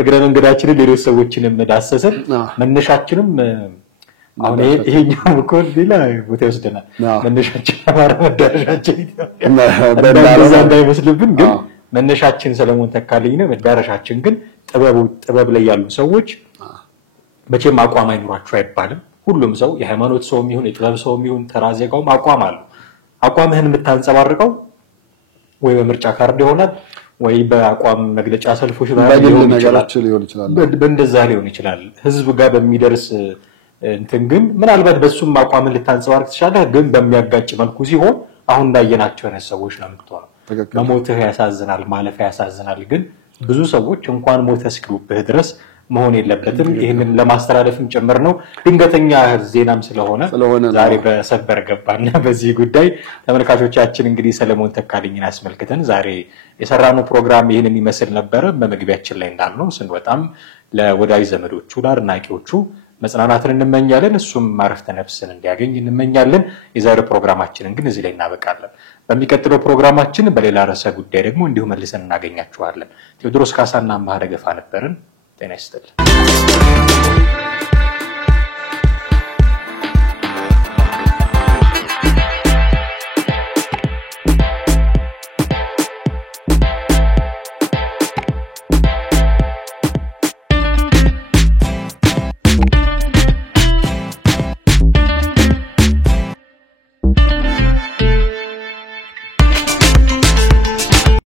እግረ መንገዳችንን ሌሎች ሰዎችንም ዳሰሰን። መነሻችንም አሁን ይሄኛው እኮ ሌላ ቦታ ይወስደናል። መነሻችን አማራ መዳረሻችን እንደዛ እንዳይመስልብን ግን መነሻችን ሰለሞን ተካልኝ ነው። መዳረሻችን ግን ጥበብ ላይ ያሉ ሰዎች መቼም አቋም አይኖራቸው አይባልም። ሁሉም ሰው የሃይማኖት ሰውም ይሁን የጥበብ ሰውም ይሁን ተራዘጋውም አቋም አለው። አቋምህን የምታንጸባርቀው ወይ በምርጫ ካርድ ይሆናል ወይ በአቋም መግለጫ ሰልፎች ሊሆን ይችላል። በእንደዛ ሊሆን ይችላል። ህዝብ ጋር በሚደርስ እንትን ግን ምናልባት በሱም አቋምን ልታንጸባርቅ ትችላለህ። ግን በሚያጋጭ መልኩ ሲሆን አሁን እንዳየናቸው አይነት ሰዎች ነው የምትሆነው። መሞትህ ያሳዝናል ማለፍ ያሳዝናል ግን ብዙ ሰዎች እንኳን ሞተ እስኪሉብህ ድረስ መሆን የለበትም ይሄንን ለማስተላለፍም ጭምር ነው ድንገተኛ ዜናም ስለሆነ ዛሬ በሰበር ገባና በዚህ ጉዳይ ተመልካቾቻችን እንግዲህ ሰለሞን ተካልኝን አስመልክተን ዛሬ የሰራነው ፕሮግራም ይሄንን ይመስል ነበር በመግቢያችን ላይ እንዳልነው ስንወጣም ለወዳጅ ዘመዶቹ ለአድናቂዎቹ መጽናናትን እንመኛለን እሱም ማረፍተ ነፍስን እንዲያገኝ እንመኛለን የዛሬው ፕሮግራማችንን ግን እዚህ ላይ እናበቃለን በሚቀጥለው ፕሮግራማችን በሌላ ርዕሰ ጉዳይ ደግሞ እንዲሁ መልሰን እናገኛችኋለን ቴዎድሮስ ካሳና ማህደገፋ ነበርን ጤና ይስጥልኝ